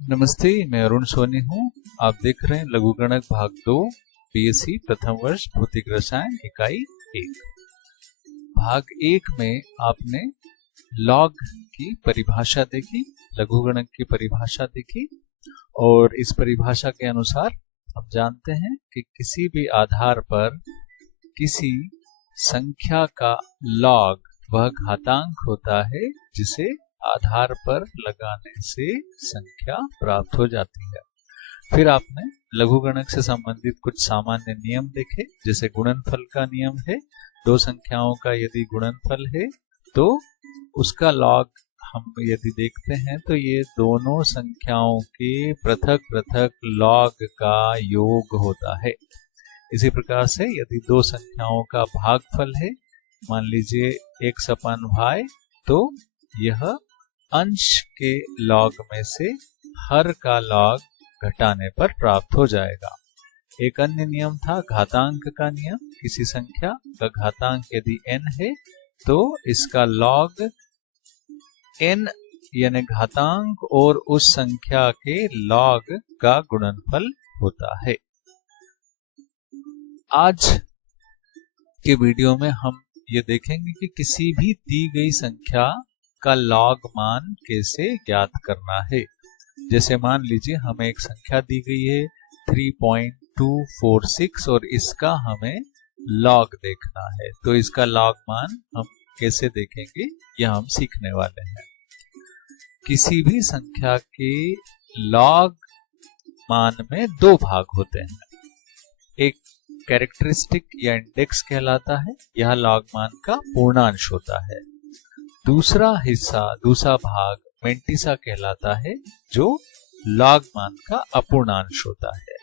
नमस्ते, मैं अरुण सोनी हूँ। आप देख रहे हैं लघुगणक भाग 2 बीएससी प्रथम वर्ष भौतिक रसायन इकाई 1। भाग 1 में आपने लॉग की परिभाषा देखी, लघुगणक की परिभाषा देखी और इस परिभाषा के अनुसार हम जानते हैं कि किसी भी आधार पर किसी संख्या का लॉग वह घातांक होता है जिसे आधार पर लगाने से संख्या प्राप्त हो जाती है। फिर आपने लघुगणक से संबंधित कुछ सामान्य नियम देखे, जैसे गुणनफल का नियम है, दो संख्याओं का यदि गुणनफल है तो उसका लॉग हम यदि देखते हैं तो ये दोनों संख्याओं के पृथक पृथक लॉग का योग होता है। इसी प्रकार से यदि दो संख्याओं का भागफल है, मान लीजिए x/y, तो यह अंश के लॉग में से हर का लॉग घटाने पर प्राप्त हो जाएगा। एक अन्य नियम था घातांक का नियम। किसी संख्या का घातांक यदि n है तो इसका लॉग n यानी घातांक और उस संख्या के लॉग का गुणनफल होता है। आज के वीडियो में हम ये देखेंगे कि किसी भी दी गई संख्या का लॉग मान कैसे ज्ञात करना है। जैसे मान लीजिए हमें एक संख्या दी गई है 3.246 और इसका हमें लॉग देखना है, तो इसका लॉग मान हम कैसे देखेंगे यह हम सीखने वाले हैं। किसी भी संख्या के लॉग मान में दो भाग होते हैं। एक कैरेक्टरिस्टिक या इंडेक्स कहलाता है, यह लॉग मान का पूर्णांश होता है। दूसरा भाग मेंटिसा कहलाता है, जो लॉग मान का अपूर्णांश होता है।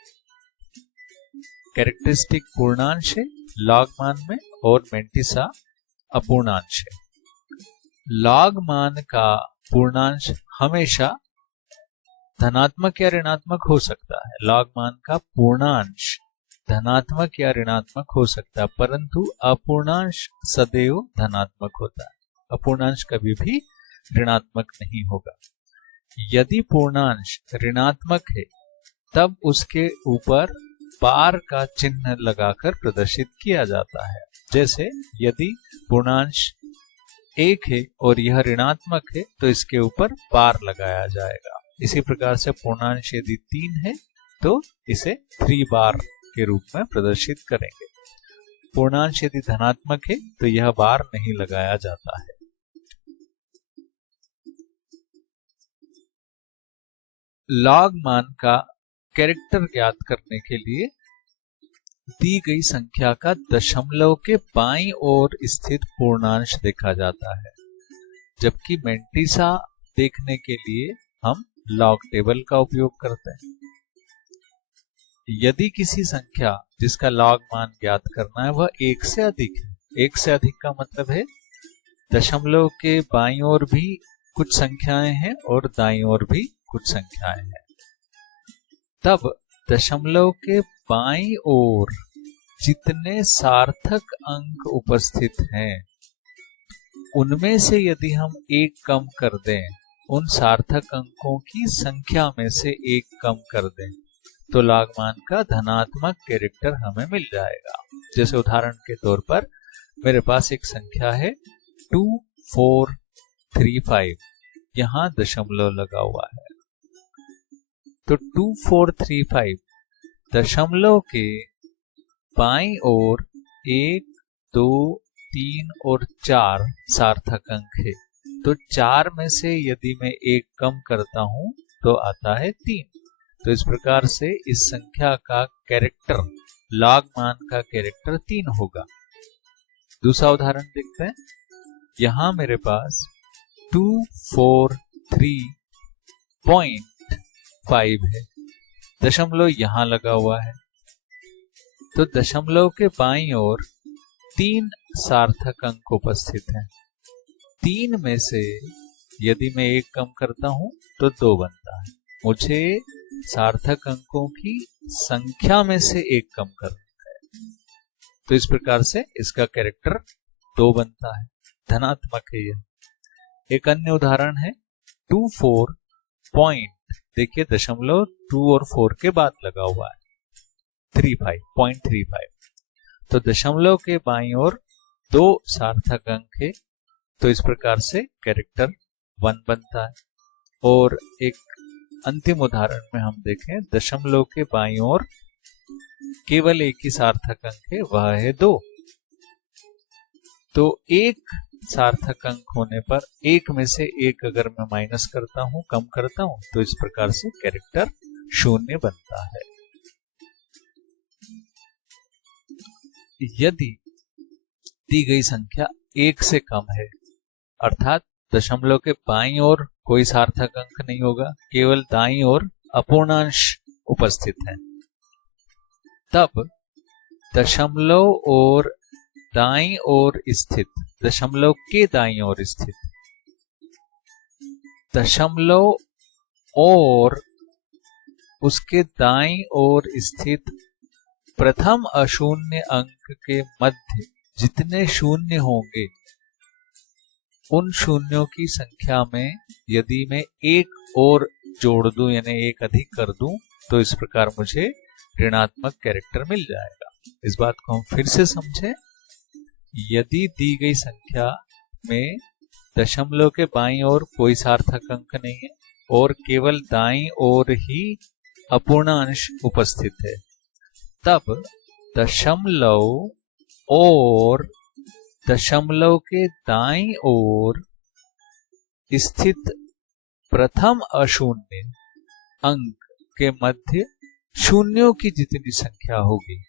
कैरेक्टरिस्टिक पूर्णांश है लॉग मान में और मेंटिसा अपूर्णांश है। लॉग मान का पूर्णांश हमेशा धनात्मक या ऋणात्मक हो सकता है। लॉग मान का पूर्णांश धनात्मक या ऋणात्मक हो सकता है, परंतु अपूर्णांश सदैव धनात्मक होता है। अपूर्णांश कभी भी ऋणात्मक नहीं होगा। यदि पूर्णांश ऋणात्मक है तब उसके ऊपर बार का चिन्ह लगाकर प्रदर्शित किया जाता है। जैसे यदि पूर्णांश 1 है और यह ऋणात्मक है तो इसके ऊपर बार लगाया जाएगा। इसी प्रकार से पूर्णांश यदि 3 है तो इसे 3 बार के रूप में प्रदर्शित करेंगे। पूर्णांश यदि धनात्मक है तो यह बार नहीं लगाया जाता है। लॉग मान का कैरेक्टर ज्ञात करने के लिए दी गई संख्या का दशमलव के बाईं ओर स्थित पूर्णांश देखा जाता है, जबकि मेंटिसा देखने के लिए हम लॉग टेबल का उपयोग करते हैं। यदि किसी संख्या जिसका लॉग मान ज्ञात करना है वह 1 से अधिक है, 1 से अधिक का मतलब है दशमलव के बाईं ओर भी कुछ संख्याएं हैं और दाईं ओर भी कुछ संख्याएं हैं, तब दशमलव के बाईं ओर जितने सार्थक अंक उपस्थित हैं उनमें से यदि हम 1 कम कर दें, उन सार्थक अंकों की संख्या में से 1 कम कर दें, तो लॉग मान का धनात्मक कैरेक्टर हमें मिल जाएगा। जैसे उदाहरण के तौर पर मेरे पास एक संख्या है 2435, यहां दशमलव लगा हुआ है, तो 2435 दशमलव के बाईं ओर 1, 2, 3 और 4 सार्थक अंक है, तो 4 में से यदि मैं 1 कम करता हूं तो आता है 3। तो इस प्रकार से इस संख्या का कैरेक्टर, लॉग मान का कैरेक्टर 3 होगा। दूसरा उदाहरण देखते हैं। यहां मेरे पास 243.5 है, दशमलव यहां लगा हुआ है, तो दशमलव के बाईं ओर 3 सार्थक अंक उपस्थित हैं। 3 में से यदि मैं 1 कम करता हूं तो 2 बनता है। मुझे सार्थक अंकों की संख्या में से 1 कम करना है, तो इस प्रकार से इसका कैरेक्टर 2 बनता है, धनात्मक है यह। एक अन्य उदाहरण है 24.5 देखिए दशमलव 2 और 4 के बाद लगा हुआ है 0.35। तो दशमलव के बाईं ओर 2 सार्थक अंक है, तो इस प्रकार से कैरेक्टर 1 बनता है। और एक अंतिम उदाहरण में हम देखें, दशमलव के बाईं ओर केवल एक ही सार्थक अंक है, वह है 2। तो एक सार्थक अंक होने पर एक में से एक अगर मैं माइनस करता हूं, कम करता हूं, तो इस प्रकार से कैरेक्टर 0 बनता है। यदि दी गई संख्या 1 से कम है, अर्थात दशमलव के बाईं ओर कोई सार्थक अंक नहीं होगा, केवल दाईं ओर अपूर्णांश उपस्थित है, तब दशमलव और दाईं ओर स्थित, दशमलव के दाईं ओर स्थित दशमलव और उसके दाईं ओर स्थित प्रथम अशून्य अंक के मध्य जितने शून्य होंगे, उन शून्यों की संख्या में यदि मैं एक और जोड़ दूं यानी एक अधिक कर दूं, तो इस प्रकार मुझे ऋणात्मक कैरेक्टर मिल जाएगा। इस बात को हम फिर से समझें। यदि दी गई संख्या में दशमलव के बाईं ओर कोई सार्थक अंक नहीं है और केवल दाईं ओर ही अपूर्णांश उपस्थित है, तब दशमलव और दशमलव के दाईं ओर स्थित प्रथम अशून्य अंक के मध्य शून्यों की जितनी संख्या होगी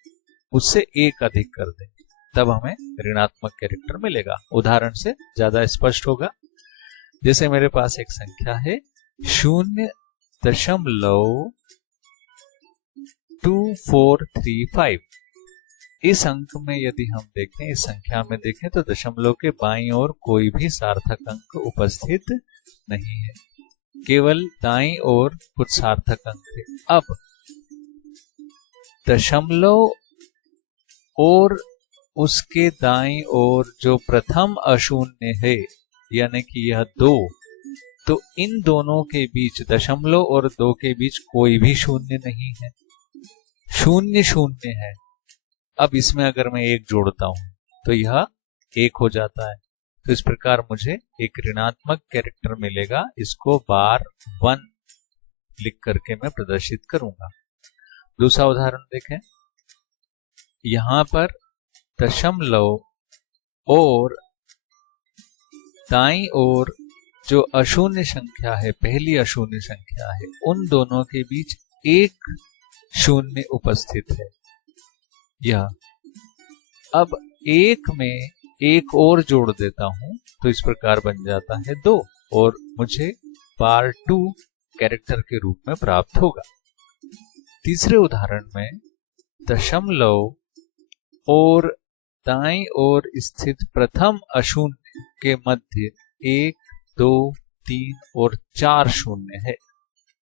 उससे एक अधिक कर दें, तब हमें ऋणात्मक कैरेक्टर मिलेगा। उदाहरण से ज्यादा स्पष्ट होगा। जैसे मेरे पास एक संख्या है 0.2435। इस अंक में यदि हम देखें, इस संख्या में देखें, तो दशमलव के बाईं ओर कोई भी सार्थक अंक उपस्थित नहीं है, केवल दाईं ओर कुछ सार्थक अंक है। अब दशमलव और उसके दाईं ओर जो प्रथम अशून्य है, यानी कि यह 2, तो इन दोनों के बीच, दशमलव और 2 के बीच कोई भी शून्य नहीं है, शून्य शून्य है। अब इसमें अगर मैं एक जोड़ता हूं तो यह 1 हो जाता है। तो इस प्रकार मुझे एक ऋणात्मक कैरेक्टर मिलेगा। इसको बार 1 लिख करके मैं प्रदर्शित करूंगा। दूसरा उदाहरण देखें। यहां पर दशमलव और दाईं ओर जो अशून्य संख्या है, पहली अशून्य संख्या है, उन दोनों के बीच एक शून्य उपस्थित है। यह अब एक में एक और जोड़ देता हूं तो इस प्रकार बन जाता है 2 और मुझे बार 2 कैरेक्टर के रूप में प्राप्त होगा। तीसरे उदाहरण में दशमलव और दाईं ओर स्थित प्रथम अशून्य के मध्य 1, 2, 3 और 4 शून्य है।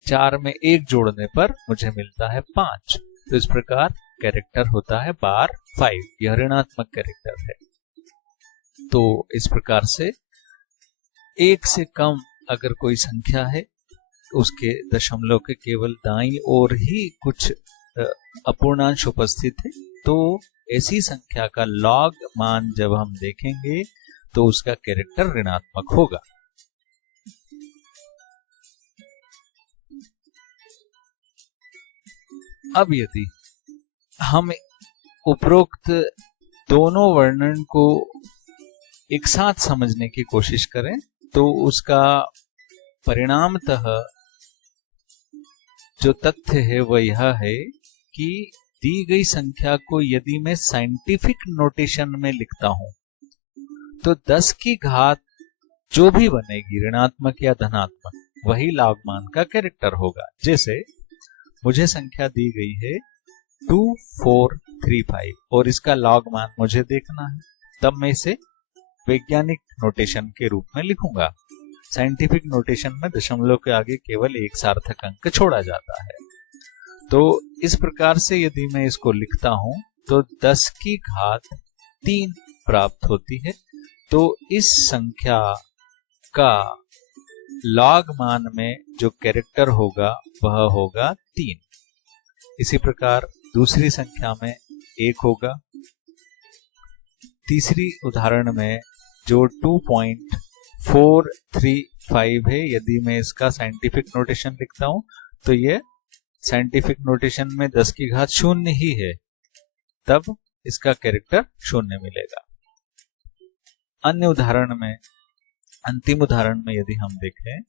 4 में 1 जोड़ने पर मुझे मिलता है 5। तो इस प्रकार कैरेक्टर होता है बार 5। यह ऋणात्मक कैरेक्टर है। तो इस प्रकार से एक से कम अगर कोई संख्या है, उसके दशमलव के केवल दाईं ओर ही कुछ अपूर्णांश उपस्थित है, तो ऐसी संख्या का लॉग मान जब हम देखेंगे तो उसका कैरेक्टर ऋणात्मक होगा। अब यदि हम उपरोक्त दोनों वर्णन को एक साथ समझने की कोशिश करें तो उसका परिणामतः जो तथ्य है वह यह है कि दी गई संख्या को यदि मैं साइंटिफिक नोटेशन में लिखता हूं तो 10 की घात जो भी बनेगी, ऋणात्मक या धनात्मक, वही लॉगमान का कैरेक्टर होगा। जैसे मुझे संख्या दी गई है 2435 और इसका लॉग मान मुझे देखना है, तब मैं इसे वैज्ञानिक नोटेशन के रूप में लिखूंगा। साइंटिफिक नोटेशन में दशमलव के आगे केवल एक सार्थक अंक छोड़ा जाता है। तो इस प्रकार से यदि मैं इसको लिखता हूं तो 10 की घात 3 प्राप्त होती है। तो इस संख्या का लॉग मान में जो कैरेक्टर होगा वह होगा 3। इसी प्रकार दूसरी संख्या में 1 होगा। तीसरी उदाहरण में जो 2.435 है, यदि मैं इसका साइंटिफिक नोटेशन लिखता हूं तो ये साइंटिफिक नोटेशन में 10 की घात 0 ही है, तब इसका कैरेक्टर 0 मिलेगा। अन्य उदाहरण में, अंतिम उदाहरण में यदि हम देखें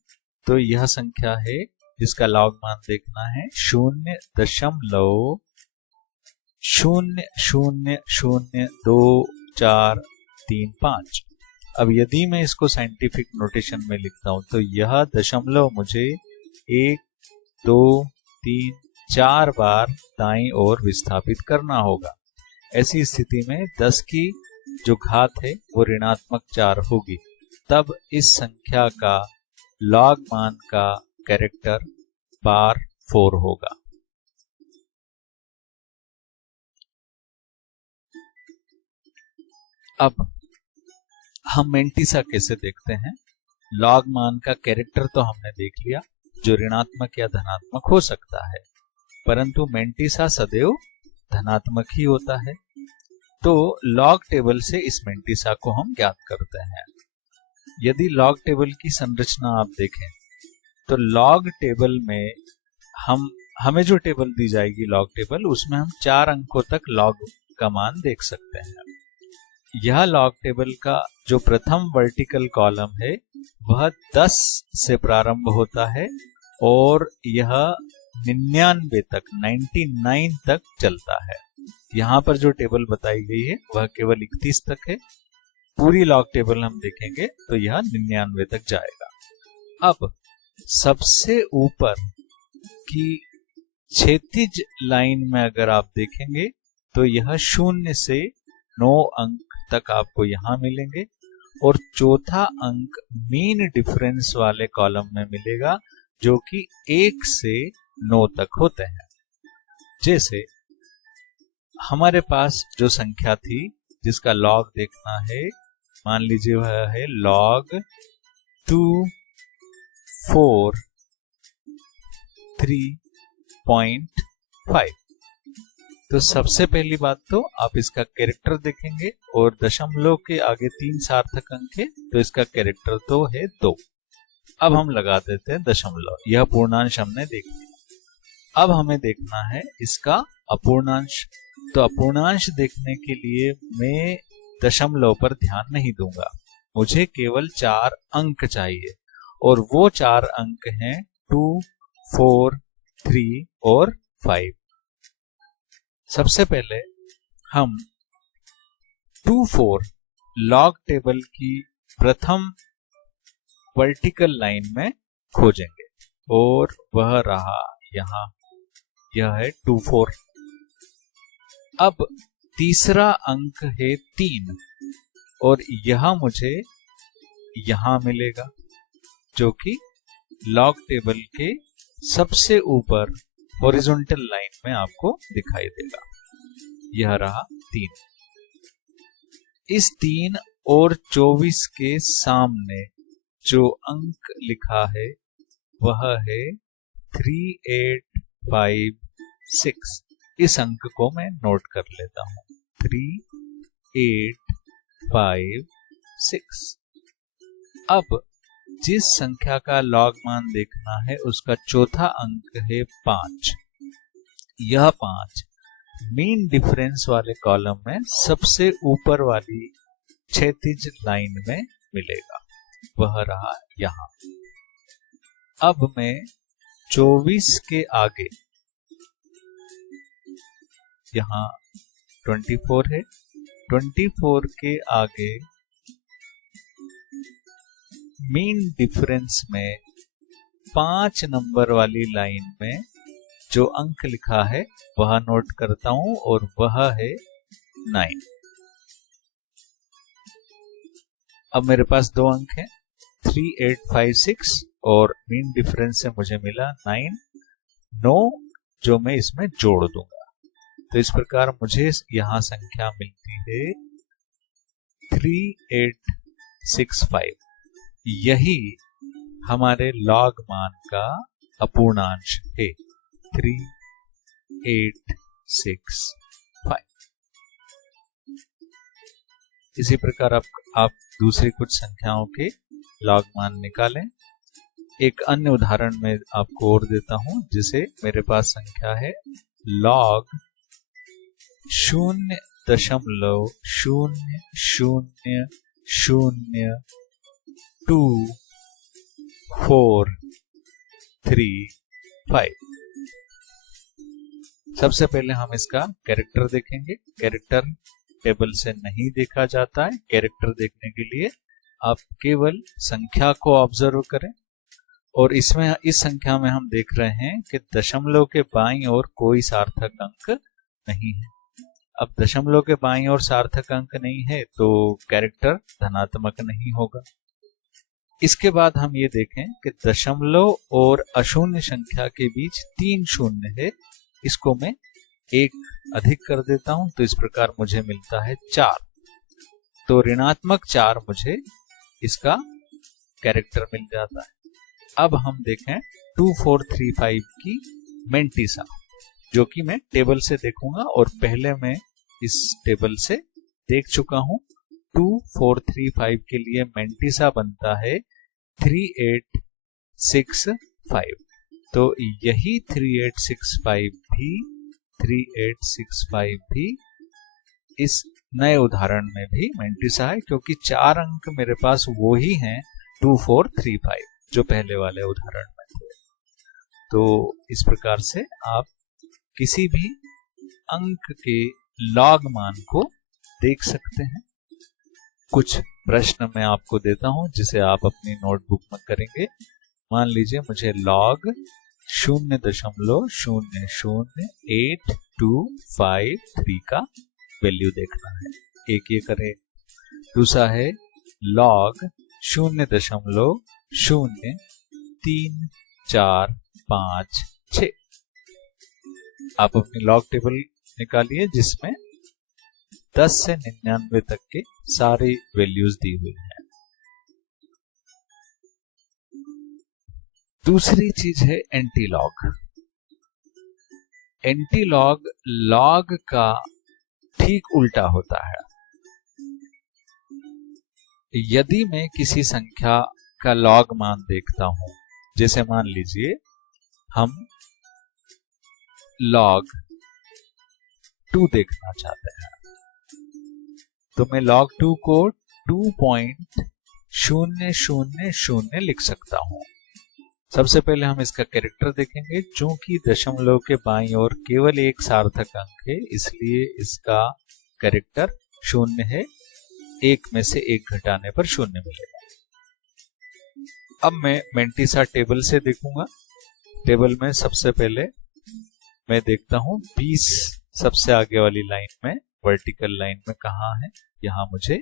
तो यह संख्या है जिसका लॉग मान देखना है 0.00024335। अब यदि मैं इसको साइंटिफिक नोटेशन में लिखता हूं तो यह दशमलव मुझे 1, 2, 3, 4 बार दाईं ओर विस्थापित करना होगा। ऐसी स्थिति में 10 की जो घात है वो ऋणात्मक 4 होगी, तब इस संख्या का लॉग मान का कैरेक्टर बार 4 होगा। अब हम मेंटिसा कैसे देखते हैं। लॉग मान का कैरेक्टर तो हमने देख लिया, जो ऋणात्मक या धनात्मक हो सकता है, परंतु मेंटिसा सदैव धनात्मक ही होता है। तो लॉग टेबल से इस मेंटिसा को हम ज्ञात करते हैं। यदि लॉग टेबल की संरचना आप देखें तो लॉग टेबल में हमें जो टेबल दी जाएगी लॉग टेबल, उसमें हम 4 अंकों तक लॉग का मान देख सकते हैं। यह लॉग टेबल का जो प्रथम वर्टिकल कॉलम है वह 10 से प्रारंभ होता है और यह 99 तक चलता है। यहाँ पर जो टेबल बताई गई है वह केवल 31 तक है। पूरी लॉग टेबल हम देखेंगे तो यह 99 तक जाएगा। अब सबसे ऊपर की क्षैतिज लाइन में अगर आप देखेंगे तो यह 0 से 9 अंक तक आपको यहां मिलेंगे और चौथा अंक मीन डिफरेंस वाले कॉलम में मिलेगा, जो कि 1 से 9 तक होते हैं। जैसे हमारे पास जो संख्या थी जिसका लॉग देखना है, मान लीजिए वह है log 243.5। तो सबसे पहली बात तो आप इसका कैरेक्टर देखेंगे और दशमलव के आगे 3 सार्थक अंक है तो इसका कैरेक्टर तो है 2। अब हम लगा देते हैं दशमलव। यह पूर्णांश हमने देख लिया। अब हमें देखना है इसका अपूर्णांश। तो अपूर्णांश देखने के लिए मैं दशमलव पर ध्यान नहीं दूंगा, मुझे केवल 4 अंक चाहिए और वो 4 अंक हैं 2, 4, 3 और 5। सबसे पहले हम 24 लॉग टेबल की प्रथम वर्टिकल लाइन में खोजेंगे और वह रहा यहां, यह है 24। अब तीसरा अंक है 3 और यह मुझे यहां मिलेगा, जो कि लॉग टेबल के सबसे ऊपर हॉरिजॉन्टल लाइन में आपको दिखाई देगा। यह रहा 3। इस 3 और 24 के सामने जो अंक लिखा है वह है 3856। इस अंक को मैं नोट कर लेता हूं, 3856। अब जिस संख्या का लॉग मान देखना है उसका चौथा अंक है 5। यह 5 मीन डिफरेंस वाले कॉलम में सबसे ऊपर वाली क्षैतिज लाइन में मिलेगा, वह रहा यहां। अब मैं 24 के आगे, यहां 24 है, 24 के आगे मीन डिफरेंस में 5 नंबर वाली लाइन में जो अंक लिखा है वह नोट करता हूं और वह है 9। अब मेरे पास 2 अंक हैं 3856 और मीन डिफरेंस से मुझे मिला 9 जो मैं इसमें जोड़ दूंगा। तो इस प्रकार मुझे यहां संख्या मिलती है 3865। यही हमारे लॉग मान का अपूर्णांश है 3865। इसी प्रकार आप दूसरी कुछ संख्याओं के लॉग मान निकालें। एक अन्य उदाहरण में आपको और देता हूं, जिसे मेरे पास संख्या है लॉग 0.00024335। सबसे पहले हम इसका कैरेक्टर देखेंगे। कैरेक्टर टेबल से नहीं देखा जाता है। कैरेक्टर देखने के लिए आप केवल संख्या को ऑब्जर्व करें, और इस संख्या में हम देख रहे हैं कि दशमलव के बाईं ओर कोई सार्थक अंक नहीं है। अब दशमलव के बाईं ओर सार्थक अंक नहीं है तो कैरेक्टर धनात्मक नहीं होगा। इसके बाद हम ये देखें कि दशमलव और अशून्य संख्या के बीच 3 शून्य है। इसको मैं 1 अधिक कर देता हूं, तो इस प्रकार मुझे मिलता है 4। तो ऋणात्मक 4 मुझे इसका कैरेक्टर मिल जाता है। अब हम देखें 2435 की मेंटिसा, जो कि मैं टेबल से देखूंगा, और पहले मैं इस टेबल से देख चुका हूं। 2435 के लिए मेंटिसा बनता है 3865। तो यही 3865 भी इस नए उदाहरण में भी मेंटिसा है, क्योंकि 4 अंक मेरे पास वो ही हैं 2435 जो पहले वाले उदाहरण में थे। तो इस प्रकार से आप किसी भी अंक के लॉग मान को देख सकते हैं। कुछ प्रश्न मैं आपको देता हूं जिसे आप अपनी नोटबुक में करेंगे। मान लीजिए मुझे लॉग 0.008253 का वैल्यू देखना है। एक ये करें। दूसरा है लॉग 0.03456। आप अपनी लॉग टेबल निकालिए जिसमें 10 से 99 तक के सारी वैल्यूज दी हुई हैं। दूसरी चीज है एंटीलॉग। एंटीलॉग लॉग का ठीक उल्टा होता है। यदि मैं किसी संख्या का लॉग मान देखता हूं, जैसे मान लीजिए हम लॉग 2 देखना चाहते हैं, तो मैं log 2 को 2.000 लिख सकता हूं। सबसे पहले हम इसका कैरेक्टर देखेंगे। चूंकि दशमलव के बाईं ओर केवल एक सार्थक अंक है, इसलिए इसका कैरेक्टर 0 है। 1 में से 1 घटाने पर 0 मिलेगा। अब मैं मेंटिसा टेबल से देखूंगा। टेबल में सबसे पहले मैं देखता हूं 20 सबसे आगे वाली लाइन में, वर्टिकल लाइन में कहां है। यहां मुझे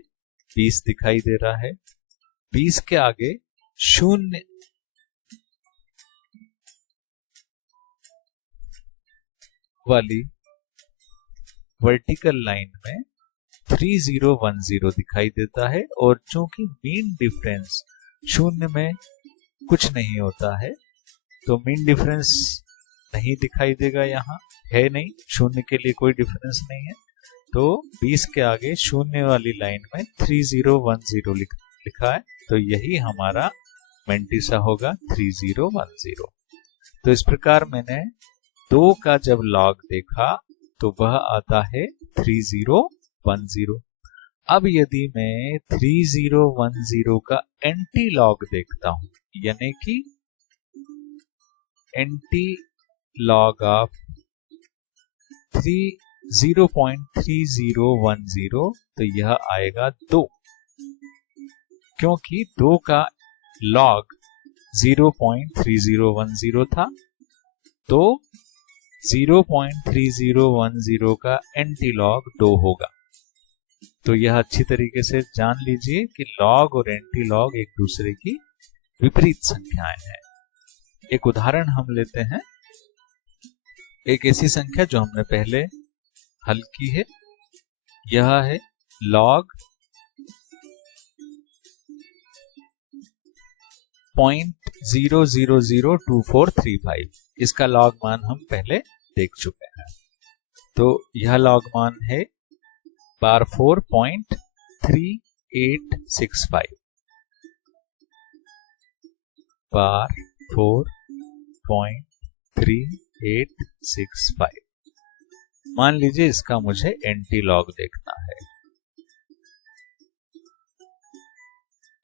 20 दिखाई दे रहा है। 20 के आगे 0 वाली वर्टिकल लाइन में 3010 दिखाई देता है, और चूंकि मीन डिफरेंस 0 में कुछ नहीं होता है, तो मीन डिफरेंस नहीं दिखाई देगा। यहाँ है नहीं, 0 के लिए कोई डिफरेंस नहीं है। तो 20 के आगे 0 वाली लाइन में 3010 लिखा है, तो यही हमारा मेंटिसा होगा 3010। तो इस प्रकार मैंने 2 का जब लॉग देखा तो वह आता है 3010। अब यदि मैं 3010 का एंटी लॉग देखता हूं, यानी कि एंटी लॉग ऑफ 0.3010, तो यह आएगा 2, क्योंकि 2 का लॉग 0.3010 था। तो 0.3010 का एंटी लॉग 2 होगा। तो यह अच्छी तरीके से जान लीजिए कि लॉग और एंटी लॉग एक दूसरे की विपरीत संख्याएं हैं। एक उदाहरण हम लेते हैं। एक ऐसी संख्या जो हमने पहले हल की है, यह है log 0.000245। इसका लॉग मान हम पहले देख चुके हैं। तो यह लॉग मान है बार 4.3865 बार 4.3865। मान लीजिए इसका मुझे एंटी लॉग देखना है।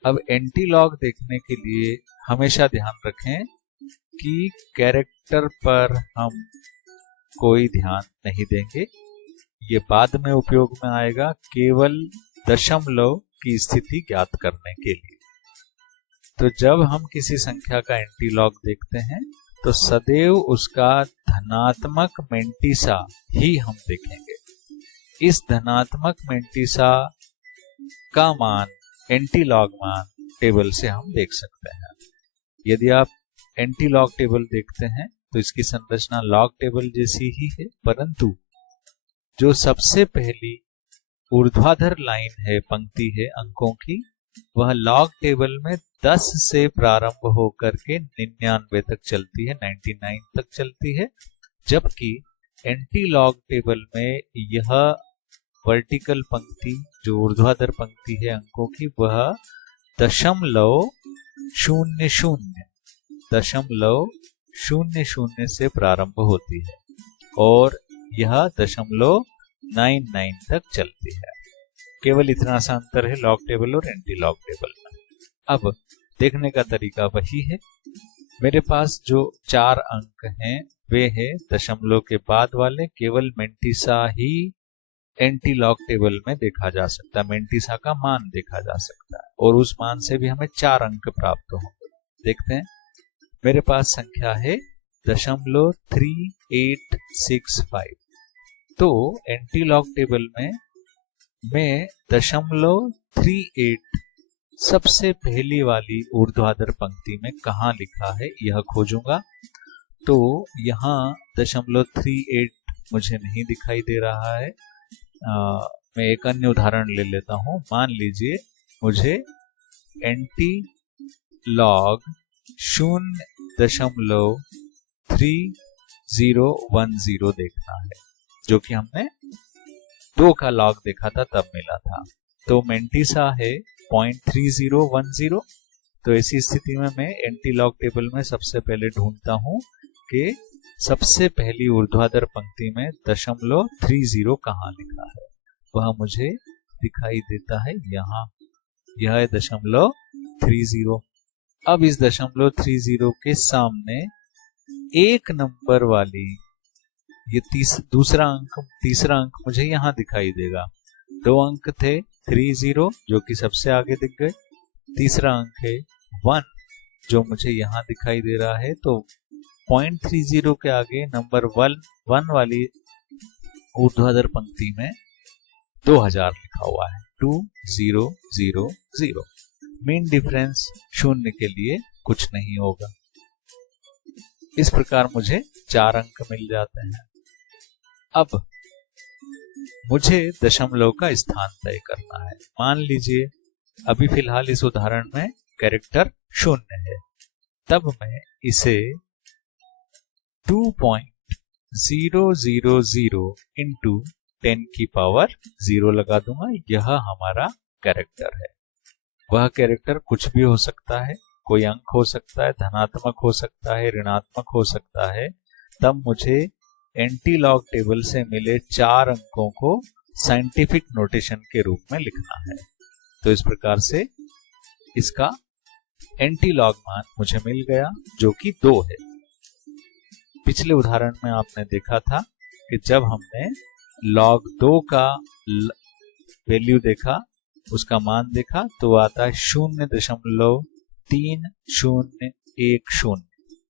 अब एंटी लॉग देखने के लिए हमेशा ध्यान रखें कि कैरेक्टर पर हम कोई ध्यान नहीं देंगे, ये बाद में उपयोग में आएगा, केवल दशमलव की स्थिति ज्ञात करने के लिए। तो जब हम किसी संख्या का एंटी लॉग देखते हैं तो सदैव उसका धनात्मक मेंटिसा ही हम देखेंगे। इस धनात्मक मेंटिसा का मान एंटी लॉग मान टेबल से हम देख सकते हैं। यदि आप एंटी लॉग टेबल देखते हैं तो इसकी संरचना लॉग टेबल जैसी ही है, परंतु जो सबसे पहली ऊर्ध्वाधर लाइन है, पंक्ति है अंकों की, वह लॉग टेबल में 10 से प्रारंभ होकर के 99 तक चलती है, 99 तक चलती है। जबकि एंटी लॉग टेबल में यह वर्टिकल पंक्ति, जो ऊर्ध्वाधर पंक्ति है अंकों की, वह 0.00 से प्रारंभ होती है और यह 0.99 तक चलती है। केवल इतना सा अंतर है लॉग टेबल और एंटी लॉग टेबल में। अब देखने का तरीका वही है। मेरे पास जो 4 अंक हैं वे हैं दशमलव के बाद वाले। केवल मेंटिसा ही एंटी लॉग टेबल में देखा जा सकता है, मेंटिसा का मान देखा जा सकता है और उस मान से भी हमें 4 अंक प्राप्त होंगे। देखते हैं, मेरे पास संख्या है 0.3865। तो एंटी लॉग टेबल में मैं 0.38 सबसे पहली वाली ऊर्ध्वाधर पंक्ति में कहाँ लिखा है यह खोजूंगा। तो यहाँ 0.38 मुझे नहीं दिखाई दे रहा है। मैं एक अन्य उदाहरण ले लेता हूं। मान लीजिए मुझे एंटी लॉग 0.3010 देखना है, जो कि हमने 2 का लॉग देखा था तब मिला था। तो मेंटिसा है 0.3010। तो ऐसी स्थिति में मैं एंटी लॉग टेबल में सबसे पहले ढूंढता हूं कि सबसे पहली ऊर्ध्वाधर पंक्ति में 0.30 कहाँ लिखा है। वह मुझे दिखाई देता है यहाँ, यह है 0.30। अब इस 0.30 के सामने 1 नंबर वाली ये तीसरा अंक मुझे यहाँ दिखाई देगा। 2 अंक थे 30 जो कि सबसे आगे दिख गए, तीसरा अंक है 1 जो मुझे यहाँ दिखाई दे रहा है। तो 0.30 के आगे नंबर 1 वाली ऊर्ध्वाधर पंक्ति में 2000 लिखा हुआ है, 2000। मीन डिफरेंस 0 के लिए कुछ नहीं होगा। इस प्रकार मुझे 4 अंक मिल जाते हैं। अब मुझे दशमलव का स्थान तय करना है। मान लीजिए अभी फिलहाल इस उदाहरण में कैरेक्टर 0 है, तब मैं इसे 2.000 इंटू 10⁻0 लगा दूंगा। यह हमारा कैरेक्टर है। वह कैरेक्टर कुछ भी हो सकता है, कोई अंक हो सकता है, धनात्मक हो सकता है, ऋणात्मक हो सकता है। तब मुझे एंटी लॉग टेबल से मिले 4 अंकों को साइंटिफिक नोटेशन के रूप में लिखना है। तो इस प्रकार से इसका एंटी लॉग मान मुझे मिल गया, जो कि 2 है। पिछले उदाहरण में आपने देखा था कि जब हमने log 2 का वैल्यू देखा, उसका मान देखा, तो आता है 0.3010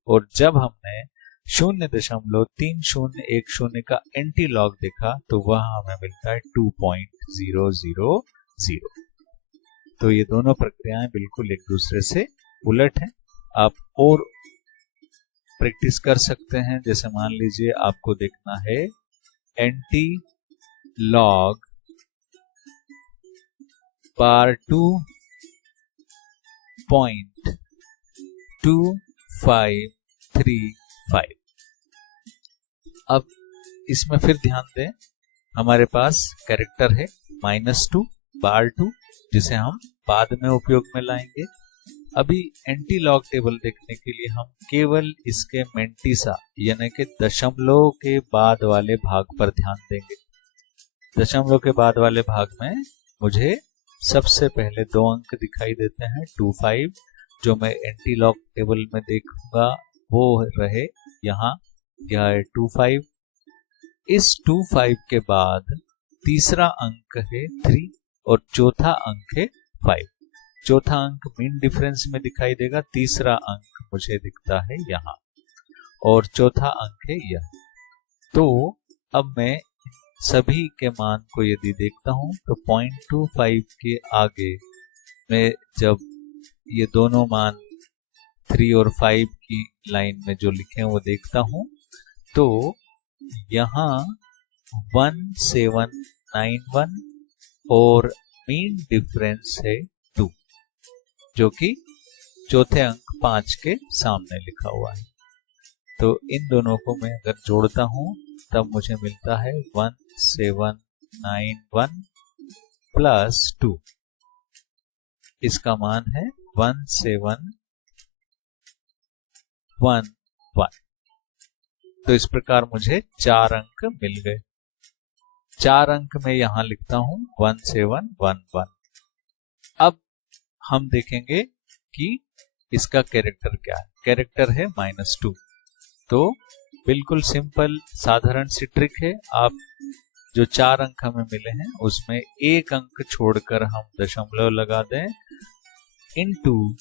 और जब हमने 0.3010 का एंटी लॉग देखा तो वह हमें मिलता है 2.000। तो ये दोनों प्रक्रियाएं बिल्कुल एक दूसरे से उलट हैं। आप और प्रैक्टिस कर सकते हैं। जैसे मान लीजिए आपको देखना है एंटी लॉग बार 2.3865 2 5 3 5। अब इसमें फिर ध्यान दें, हमारे पास कैरेक्टर है -2 बार 2, जिसे हम बाद में उपयोग में लाएंगे। अभी एंटी लॉग टेबल देखने के लिए हम केवल इसके मेंटिसा यानी कि दशमलव के बाद वाले भाग पर ध्यान देंगे। दशमलव के बाद वाले भाग में मुझे सबसे पहले 2 अंक दिखाई देते हैं 2 5, जो मैं एंटी लॉग टेबल में देखूंगा वो रहे यहाँ, यह है 2 5। इस 2 5 के बाद तीसरा अंक है 3 और चौथा अंक है 5। चौथा अंक मीन डिफरेंस में दिखाई देगा, तीसरा अंक मुझे दिखता है यहाँ और चौथा अंक है यह। तो अब मैं सभी के मान को यदि देखता हूं तो 0.25 के आगे मैं जब ये दोनों मान 3 और 5 की लाइन में जो लिखे हैं वो देखता हूं तो यहाँ 1791 और मीन डिफरेंस है 2, जो कि चौथे अंक 5 के सामने लिखा हुआ है। तो इन दोनों को मैं अगर जोड़ता हूं तब मुझे मिलता है 1791 प्लस 2, इसका मान है 1711। तो इस प्रकार मुझे 4 अंक मिल गए। 4 अंक मैं यहां लिखता हूं 1711। अब हम देखेंगे कि इसका कैरेक्टर क्या है। कैरेक्टर है -2। तो बिल्कुल सिंपल साधारण सी ट्रिक है। आप जो 4 अंक हमें मिले हैं उसमें 1 अंक छोड़कर हम दशमलव लगा दें, इनटू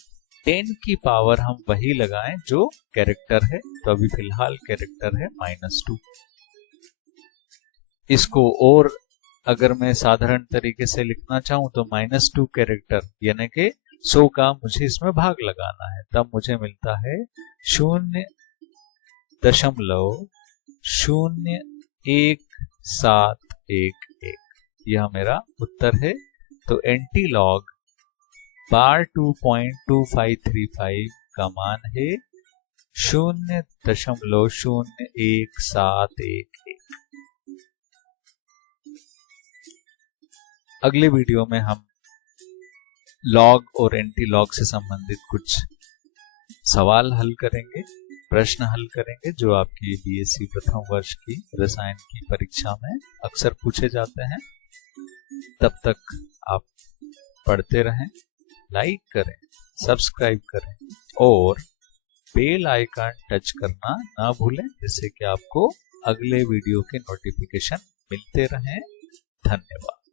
10 की पावर हम वही लगाएं जो कैरेक्टर है। तो अभी फिलहाल कैरेक्टर है -2। इसको और अगर मैं साधारण तरीके से लिखना चाहूं तो -2 कैरेक्टर यानी कि 100 का मुझे इसमें भाग लगाना है, तब मुझे मिलता है 0.01711। यह मेरा उत्तर है। तो एंटी लॉग बार 2.2535 का मान है 0.01711। अगले वीडियो में हम लॉग और एंटी लॉग से संबंधित कुछ सवाल हल करेंगे, प्रश्न हल करेंगे, जो आपकी बीएससी प्रथम वर्ष की रसायन की परीक्षा में अक्सर पूछे जाते हैं। तब तक आप पढ़ते रहें, लाइक करें, सब्सक्राइब करें और बेल आइकन टच करना ना भूलें, जिससे कि आपको अगले वीडियो के नोटिफिकेशन मिलते रहें। धन्यवाद।